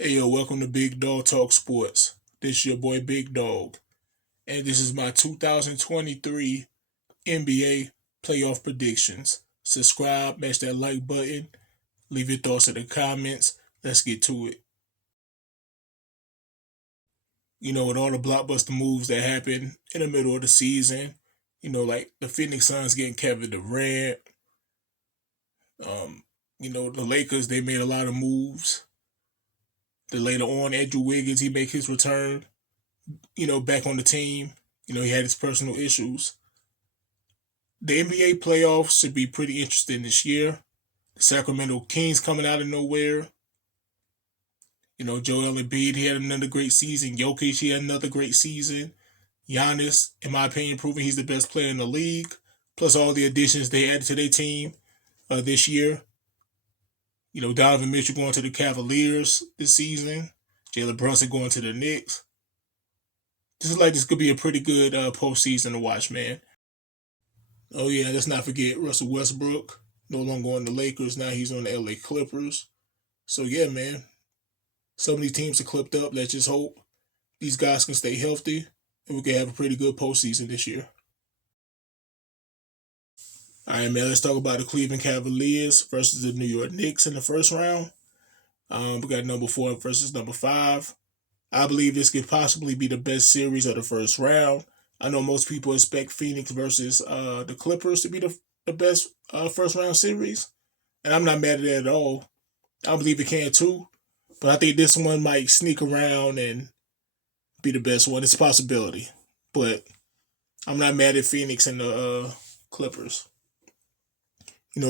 Hey yo, welcome to Big Dog Talk Sports. This is your boy Big Dog, and this is my 2023 NBA playoff predictions. Subscribe, mash that like button, leave your thoughts in the comments. Let's get to it. With all the blockbuster moves that happened in the middle of the season, like the Phoenix Suns getting Kevin Durant, the Lakers, they made a lot of moves. Then later on, Andrew Wiggins, he make his return, back on the team. He had his personal issues. The NBA playoffs should be pretty interesting this year. The Sacramento Kings coming out of nowhere. Joel Embiid, he had another great season. Jokic, he had another great season. Giannis, in my opinion, proving he's the best player in the league. Plus all the additions they added to their team this year. Donovan Mitchell going to the Cavaliers this season. Jalen Brunson going to the Knicks. This could be a pretty good postseason to watch, man. Oh yeah, let's not forget Russell Westbrook. No longer on the Lakers. Now he's on the LA Clippers. So yeah, man. Some of these teams are clipped up. Let's just hope these guys can stay healthy and we can have a pretty good postseason this year. All right, man. Let's talk about the Cleveland Cavaliers versus the New York Knicks in the first round. We got number 4 versus number 5. I believe this could possibly be the best series of the first round. I know most people expect Phoenix versus the Clippers to be the best first round series, and I'm not mad at that at all. I believe it can too, but I think this one might sneak around and be the best one. It's a possibility, but I'm not mad at Phoenix and the Clippers.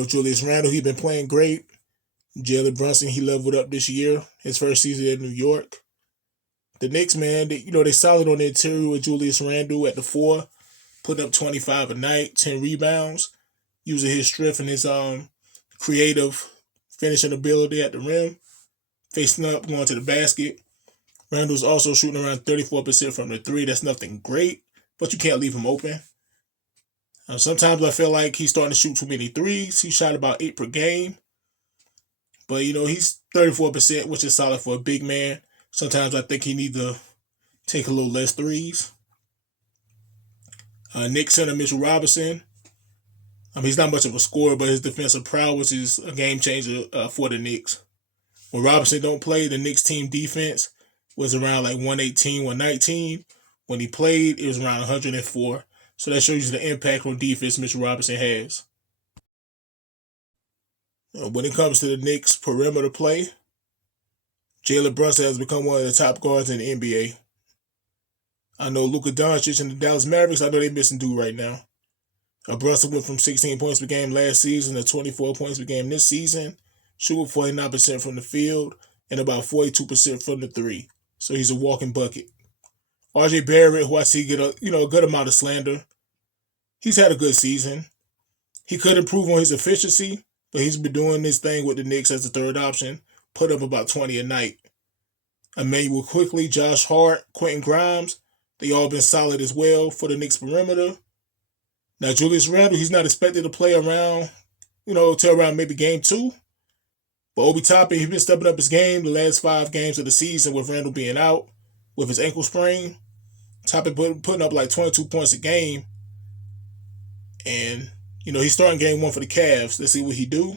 Julius Randle, he been playing great. Jalen Brunson, he leveled up this year, his first season in New York. The Knicks, man, they solid on the interior with Julius Randle at the 4, putting up 25 a night, 10 rebounds, using his strength and his creative finishing ability at the rim, facing up, going to the basket. Randle's also shooting around 34% from the 3. That's nothing great, but you can't leave him open. Sometimes I feel like he's starting to shoot too many threes. He shot about 8 per game. But, he's 34%, which is solid for a big man. Sometimes I think he needs to take a little less threes. Knicks center Mitchell Robinson. He's not much of a scorer, but his defensive prowess is a game changer for the Knicks. When Robinson don't play, the Knicks team defense was around like 118, 119. When he played, it was around 104. So that shows you the impact on defense Mitchell Robinson has. When it comes to the Knicks perimeter play, Jalen Brunson has become one of the top guards in the NBA. I know Luka Doncic and the Dallas Mavericks, I know they're missing dude right now. Brunson went from 16 points per game last season to 24 points per game this season, shooting 49% from the field and about 42% from the 3. So he's a walking bucket. RJ Barrett, who I see get a good amount of slander, he's had a good season. He could improve on his efficiency, but he's been doing this thing with the Knicks as a third option, put up about 20 a night. Emmanuel Quickley, Josh Hart, Quentin Grimes, they all been solid as well for the Knicks perimeter. Now Julius Randle, he's not expected to play around, till around maybe game 2. But Obi Toppin, he's been stepping up his game the last 5 games of the season with Randle being out with his ankle sprain. Toppin putting up like 22 points a game. And, he's starting game 1 for the Cavs. Let's see what he do.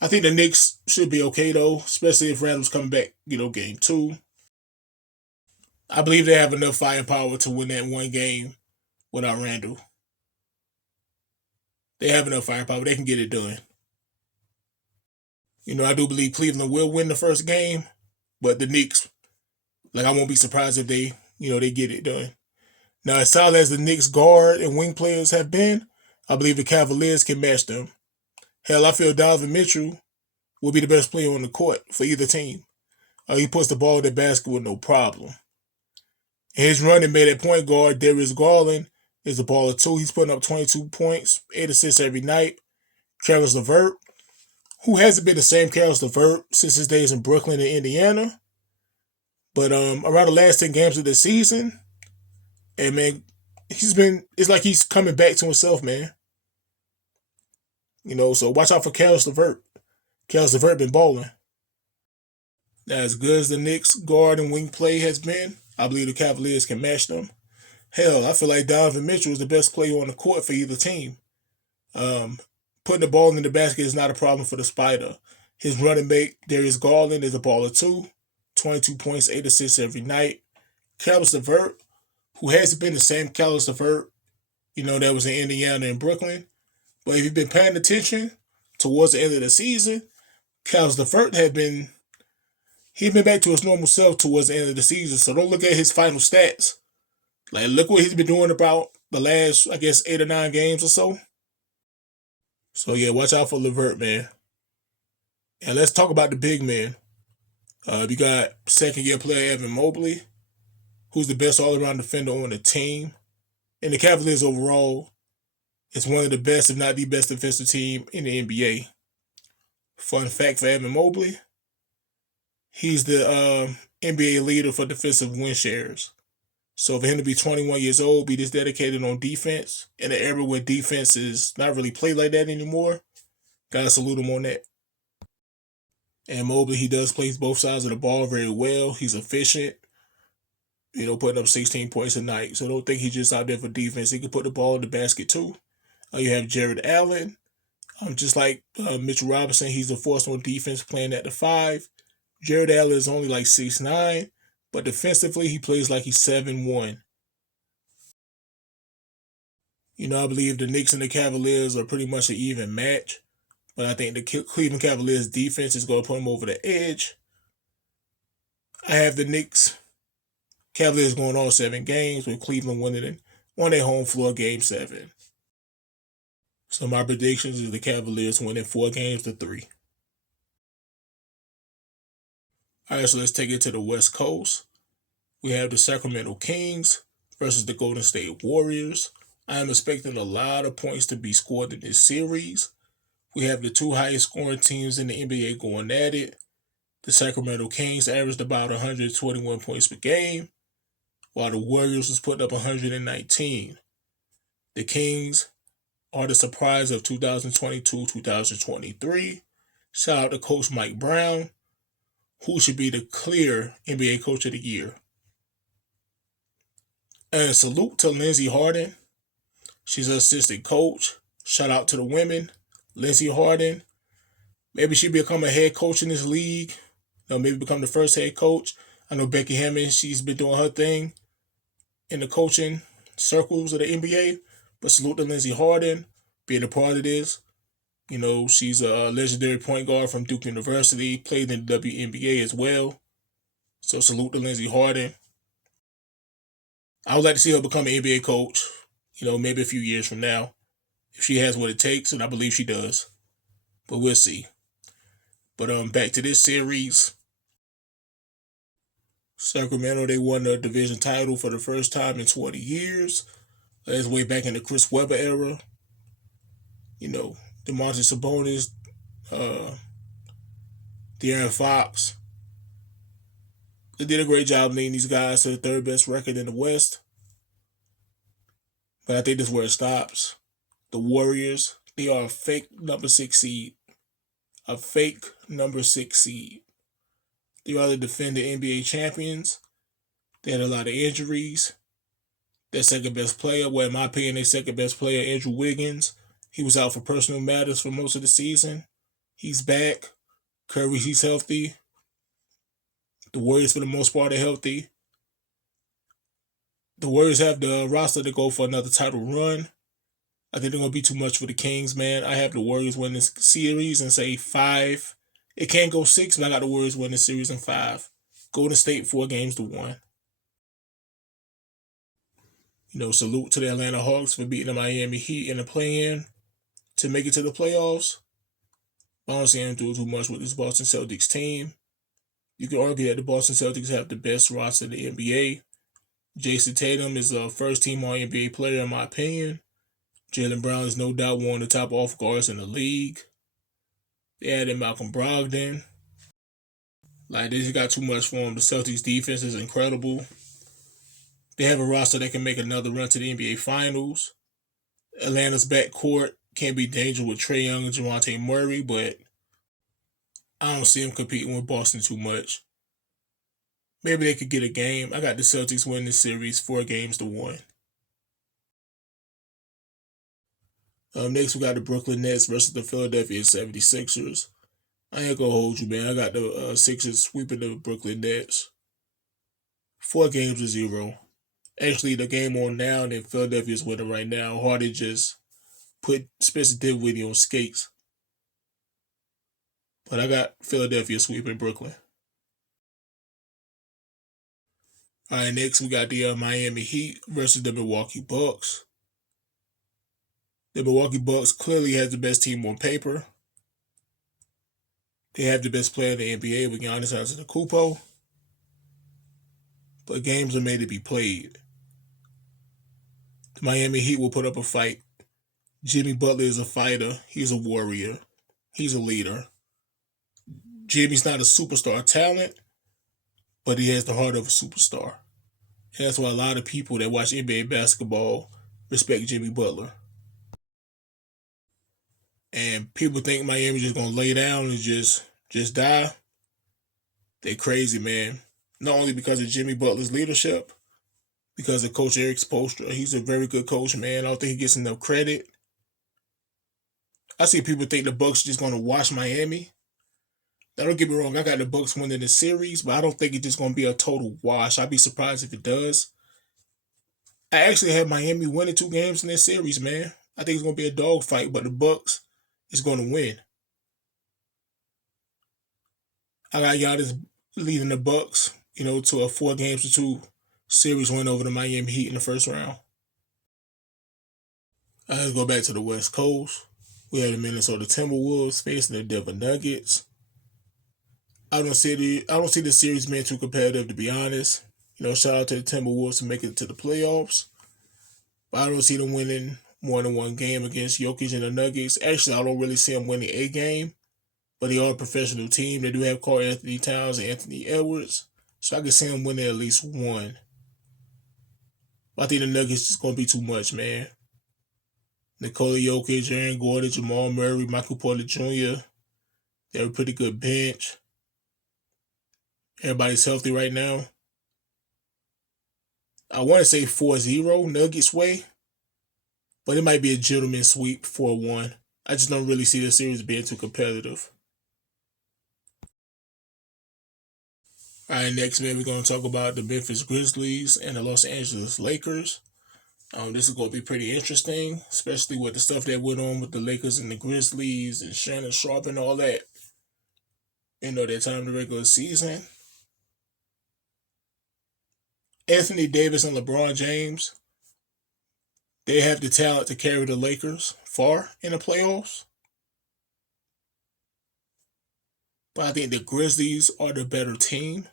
I think the Knicks should be okay, though, especially if Randle's coming back, game 2. I believe they have enough firepower to win that one game without Randle. They have enough firepower. They can get it done. I do believe Cleveland will win the first game, but the Knicks, I won't be surprised if they get it done. Now, as solid as the Knicks guard and wing players have been, I believe the Cavaliers can match them. Hell, I feel Donovan Mitchell will be the best player on the court for either team. He puts the ball in the basket with no problem. And his running mate at point guard, Darius Garland, is a baller too. He's putting up 22 points, 8 assists every night. Caris LeVert, who hasn't been the same Caris LeVert since his days in Brooklyn and Indiana. But around the last 10 games of the season, and man, it's like he's coming back to himself, man. So watch out for Caris LeVert. Caris LeVert been balling. Now, as good as the Knicks guard and wing play has been, I believe the Cavaliers can match them. Hell, I feel like Donovan Mitchell is the best player on the court for either team. Um, Putting the ball in the basket is not a problem for the Spider. His running mate, Darius Garland, is a baller too. 22 points, 8 assists every night. Caris LeVert, who hasn't been the same Caris LeVert, that was in Indiana and Brooklyn. But if you've been paying attention towards the end of the season, Caris LeVert he'd been back to his normal self towards the end of the season. So don't look at his final stats. Like, look what he's been doing about the last, I guess, 8 or 9 games or so. So yeah, watch out for LeVert, man. And let's talk about the big men. You got second-year player Evan Mobley, who's the best all-around defender on the team. And the Cavaliers overall is one of the best, if not the best, defensive team in the NBA. Fun fact for Evan Mobley, he's the NBA leader for defensive win shares. So for him to be 21 years old, be this dedicated on defense, in an era where defense is not really played like that anymore, gotta salute him on that. And Mobley, he does play both sides of the ball very well. He's efficient, putting up 16 points a night. So don't think he's just out there for defense. He can put the ball in the basket too. You have Jared Allen. Just like Mitchell Robinson, he's a force on defense playing at the 5. Jared Allen is only like 6'9", but defensively he plays like he's 7'1". I believe the Knicks and the Cavaliers are pretty much an even match. But I think the Cleveland Cavaliers defense is going to put them over the edge. I have the Cavaliers going all 7 games, with Cleveland winning it on their home floor game 7. So my predictions is the Cavaliers winning 4 games to 3. All right, so let's take it to the West Coast. We have the Sacramento Kings versus the Golden State Warriors. I am expecting a lot of points to be scored in this series. We have the 2 highest scoring teams in the NBA going at it. The Sacramento Kings averaged about 121 points per game, while the Warriors was putting up 119. The Kings are the surprise of 2022-2023. Shout out to Coach Mike Brown, who should be the clear NBA Coach of the Year. And salute to Lindsey Harden. She's an assistant coach. Shout out to the women. Lindsey Harden. Maybe she'll become a head coach in this league. Maybe become the first head coach. I know Becky Hammond, she's been doing her thing in the coaching circles of the NBA. But salute to Lindsey Harden being a part of this. She's a legendary point guard from Duke University, played in the WNBA as well. So salute to Lindsey Harden. I would like to see her become an NBA coach, maybe a few years from now, if she has what it takes, and I believe she does. But we'll see. But back to this series. Sacramento, they won the division title for the first time in 20 years. That's way back in the Chris Webber era. DeMontis Sabonis, De'Aaron Fox. They did a great job leading these guys to the 3rd best record in the West. But I think this is where it stops. The Warriors, they are a fake number 6 seed. A fake number 6 seed. They are the defending NBA champions. They had a lot of injuries. Their second best player, well, in my opinion, their second best player, Andrew Wiggins, he was out for personal matters for most of the season. He's back. Curry, he's healthy. The Warriors, for the most part, are healthy. The Warriors have the roster to go for another title run. I think they're going to be too much for the Kings, man. I have the Warriors win this series and say 5. It can't go 6, but I got the Warriors win this series in 5. Golden State 4 games to 1. Salute to the Atlanta Hawks for beating the Miami Heat in the play-in to make it to the playoffs. I don't see them doing too much with this Boston Celtics team. You can argue that the Boston Celtics have the best roster in the NBA. Jason Tatum is a first-team All-NBA player, in my opinion. Jaylen Brown is no doubt one of the top off guards in the league. They added Malcolm Brogdon. They just got too much for him. The Celtics defense is incredible. They have a roster that can make another run to the NBA Finals. Atlanta's backcourt can be dangerous with Trae Young and Javonte Murray, but I don't see them competing with Boston too much. Maybe they could get a game. I got the Celtics winning the series 4-1. Next, we got the Brooklyn Nets versus the Philadelphia 76ers. I ain't gonna hold you, man. I got the Sixers sweeping the Brooklyn Nets 4-0. Actually, the game on now, and Philadelphia's winning right now. Harden just put Spencer Dinwiddie on skates. But I got Philadelphia sweeping Brooklyn. All right, next we got the Miami Heat versus the Milwaukee Bucks. The Milwaukee Bucks clearly has the best team on paper. They have the best player in the NBA with Giannis Antetokounmpo. But games are made to be played. The Miami Heat will put up a fight. Jimmy Butler is a fighter. He's a warrior. He's a leader. Jimmy's not a superstar talent, but he has the heart of a superstar. And that's why a lot of people that watch NBA basketball respect Jimmy Butler. And people think Miami's just gonna lay down and just die. They crazy, man. Not only because of Jimmy Butler's leadership, because of Coach Erik Spoelstra. He's a very good coach, man. I don't think he gets enough credit. I see people think the Bucks just gonna wash Miami. Now, don't get me wrong, I got the Bucks winning the series, but I don't think it's just gonna be a total wash. I'd be surprised if it does. I actually have Miami winning 2 games in this series, man. I think it's gonna be a dogfight, but the Bucks is gonna win. I got Giannis leading the Bucks, to a 4-2 series win over the Miami Heat in the first round. Let's go back to the West Coast. We have the Minnesota Timberwolves facing the Denver Nuggets. I don't see the series being too competitive, to be honest. Shout out to the Timberwolves for making it to the playoffs. But I don't see them winning more than 1 game against Jokic and the Nuggets. Actually, I don't really see them winning a game. But they are a professional team. They do have Karl-Anthony Towns and Anthony Edwards. So I can see them winning at least 1. But I think the Nuggets is going to be too much, man. Nikola Jokic, Aaron Gordon, Jamal Murray, Michael Porter Jr. They're a pretty good bench. Everybody's healthy right now. I want to say 4-0 Nuggets way. But it might be a gentleman sweep 4-1. I just don't really see the series being too competitive. All right, next, man, we're going to talk about the Memphis Grizzlies and the Los Angeles Lakers. This is going to be pretty interesting, especially with the stuff that went on with the Lakers and the Grizzlies and Shannon Sharpe and all that. That time the regular season. Anthony Davis and LeBron James, they have the talent to carry the Lakers far in the playoffs. But I think the Grizzlies are the better team.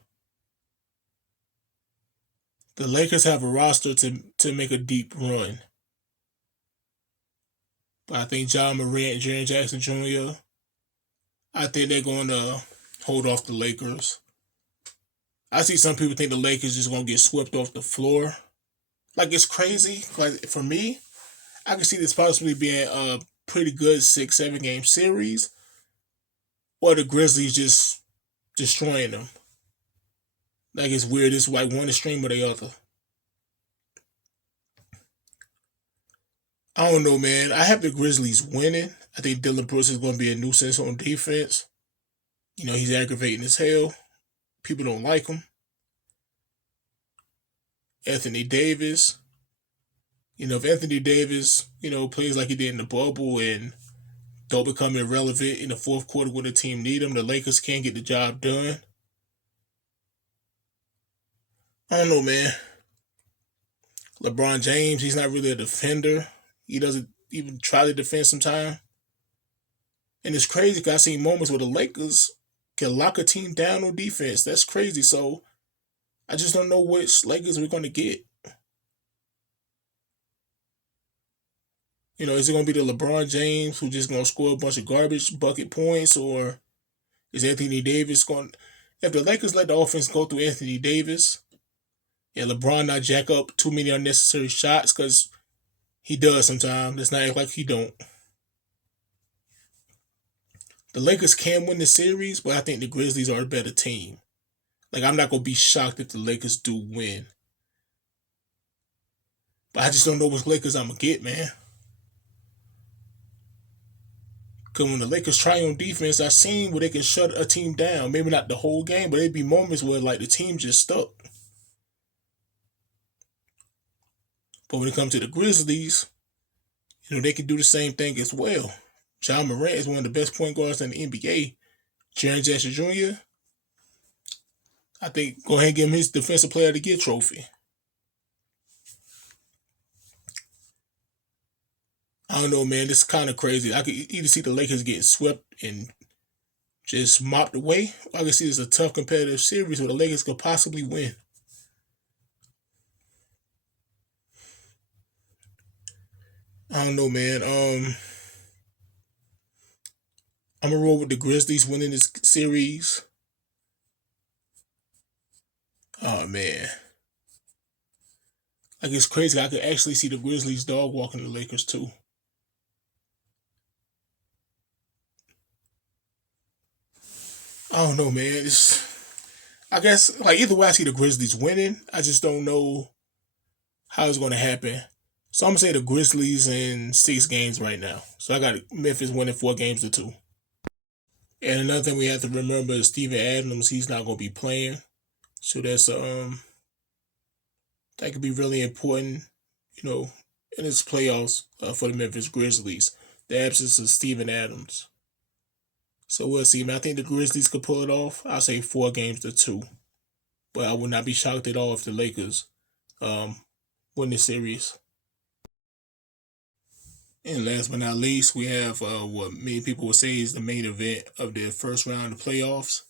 The Lakers have a roster to make a deep run. But I think Ja Morant, Jaren Jackson Jr., I think they're going to hold off the Lakers. I see some people think the Lakers just going to get swept off the floor. Like, it's crazy. Like, for me, I can see this possibly being a pretty good 6-7 game series, or the Grizzlies just destroying them. Like, it's weird. It's like one extreme or the other. I don't know, man. I have the Grizzlies winning. I think Dillon Brooks is going to be a nuisance on defense. He's aggravating as hell. People don't like him. Anthony Davis. If Anthony Davis, plays like he did in the bubble and don't become irrelevant in the fourth quarter when the team need him, the Lakers can't get the job done. I don't know, man. LeBron James, he's not really a defender. He doesn't even try to defend sometimes. And it's crazy because I've seen moments where the Lakers can lock a team down on defense. That's crazy. So I just don't know which Lakers we're going to get. Is it going to be the LeBron James who's just going to score a bunch of garbage bucket points, or is Anthony Davis going? If the Lakers let the offense go through Anthony Davis and LeBron not jack up too many unnecessary shots, because he does sometimes. Let's not act like he don't. The Lakers can win the series, but I think the Grizzlies are a better team. Like, I'm not gonna be shocked if the Lakers do win. But I just don't know which Lakers I'm gonna get, man. Because when the Lakers try on defense, I've seen where they can shut a team down. Maybe not the whole game, but there'd be moments where like the team just stuck. But when it comes to the Grizzlies, they can do the same thing as well. Ja Morant is one of the best point guards in the NBA. Jaren Jackson Jr., I think go ahead and give him his Defensive Player of the Year trophy. I don't know, man. This is kind of crazy. I could either see the Lakers getting swept and just mopped away. I can see this a tough competitive series where the Lakers could possibly win. I don't know, man. I'm gonna roll with the Grizzlies winning this series. Oh man, like it's crazy. I could actually see the Grizzlies dog walking the Lakers too. I don't know, man. I guess like either way, I see the Grizzlies winning. I just don't know how it's going to happen. So I'm gonna say the Grizzlies in 6 games right now. So I got Memphis winning 4 games to 2. And another thing we have to remember is Steven Adams. He's not going to be playing, so that could be really important, in its playoffs for the Memphis Grizzlies. The absence of Steven Adams. So we'll see. Man, I think the Grizzlies could pull it off. I'll say 4 games to 2. But I would not be shocked at all if the Lakers um, win this series. And last but not least, we have what many people would say is the main event of the first round of the playoffs.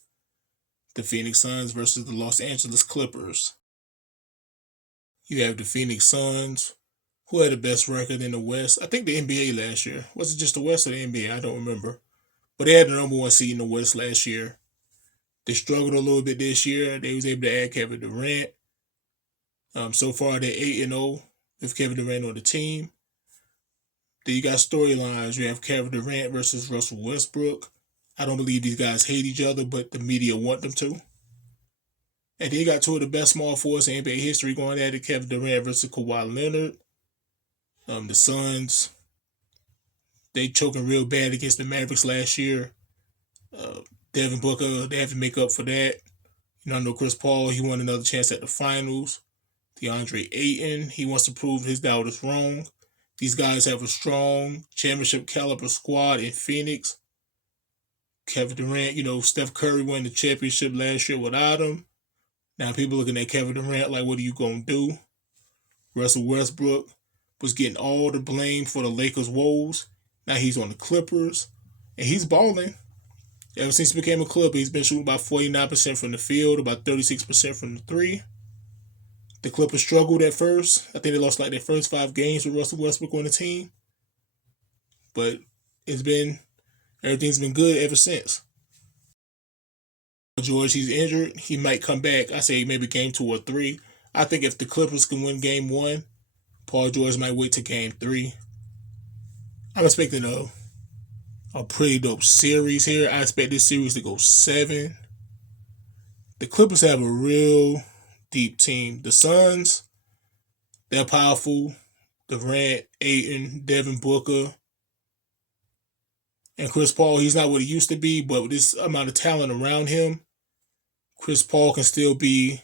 The Phoenix Suns versus the Los Angeles Clippers. You have the Phoenix Suns, who had the best record in the West. I think the NBA last year. Was it just the West or the NBA? I don't remember. But they had the number 1 seed in the West last year. They struggled a little bit this year. They was able to add Kevin Durant. So far, they're 8-0 with Kevin Durant on the team. Then you got storylines. You have Kevin Durant versus Russell Westbrook. I don't believe these guys hate each other, but the media want them to. And then you got 2 of the best small forwards in NBA history going at it, Kevin Durant versus Kawhi Leonard. The Suns, they choking real bad against the Mavericks last year. Devin Booker, they have to make up for that. I know Chris Paul, he won another chance at the finals. DeAndre Ayton, he wants to prove his doubters wrong. These guys have a strong championship caliber squad in Phoenix. Kevin Durant, Steph Curry won the championship last year without him. Now people looking at Kevin Durant like, what are you going to do? Russell Westbrook was getting all the blame for the Lakers' woes. Now he's on the Clippers, and he's balling. Ever since he became a Clipper, he's been shooting about 49% from the field, about 36% from the 3. The Clippers struggled at first. I think they lost like their first 5 games with Russell Westbrook on the team. But everything's been good ever since. George, he's injured. He might come back. I say maybe game 2 or 3. I think if the Clippers can win game 1, Paul George might wait to game 3. I'm expecting a pretty dope series here. I expect this series to go 7. The Clippers have a real deep team. The Suns, they're powerful. Durant, Ayton, Devin Booker, and Chris Paul. He's not what he used to be, but with this amount of talent around him, Chris Paul can still be,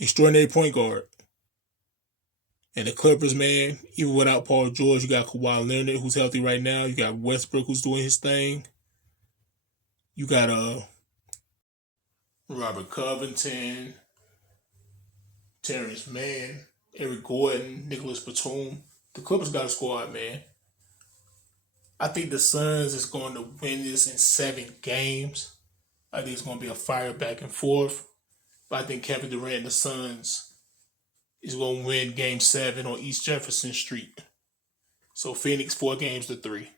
extraordinary point guard. And the Clippers, man, even without Paul George, you got Kawhi Leonard, who's healthy right now. You got Westbrook, who's doing his thing. You got Robert Covington, Terrence Mann, Eric Gordon, Nicholas Batum. The Clippers got a squad, man. I think the Suns is going to win this in 7 games. I think it's going to be a fire back and forth. But I think Kevin Durant and the Suns is going to win game 7 on East Jefferson Street. So Phoenix 4 games to 3.